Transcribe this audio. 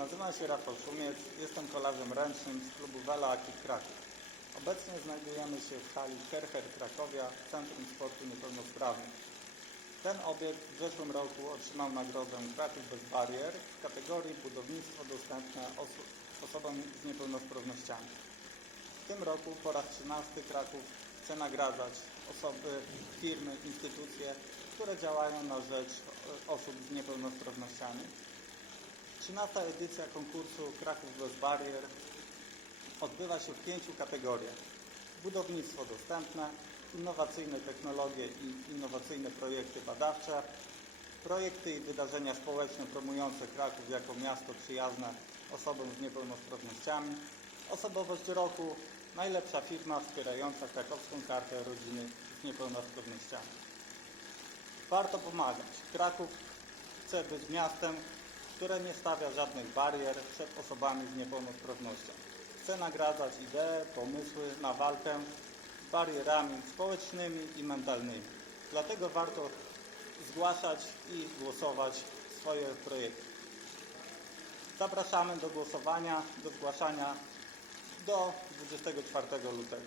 Nazywam się Rafał Szumiec, jestem kolarzem ręcznym z klubu Wela Akit Kraków. Obecnie znajdujemy się w hali Kercher Krakowia, Centrum Sportu Niepełnosprawnych. Ten obiekt w zeszłym roku otrzymał nagrodę Kraków bez barier w kategorii budownictwo dostępne oso- osobom z niepełnosprawnościami. W tym roku po raz 13 Kraków chce nagradzać osoby, firmy, instytucje, które działają na rzecz e, osób z niepełnosprawnościami. 13 edycja konkursu Kraków bez barier odbywa się w pięciu kategoriach. Budownictwo dostępne, innowacyjne technologie i innowacyjne projekty badawcze, projekty i wydarzenia społeczne promujące Kraków jako miasto przyjazne osobom z niepełnosprawnościami, osobowość roku, najlepsza firma wspierająca krakowską kartę rodziny z niepełnosprawnościami. Warto pomagać. Kraków chce być miastem, które nie stawia żadnych barier przed osobami z niepełnosprawnością. Chce nagradzać idee, pomysły na walkę z barierami społecznymi i mentalnymi. Dlatego warto zgłaszać i głosować swoje projekty. Zapraszamy do głosowania, do zgłaszania do 24 lutego.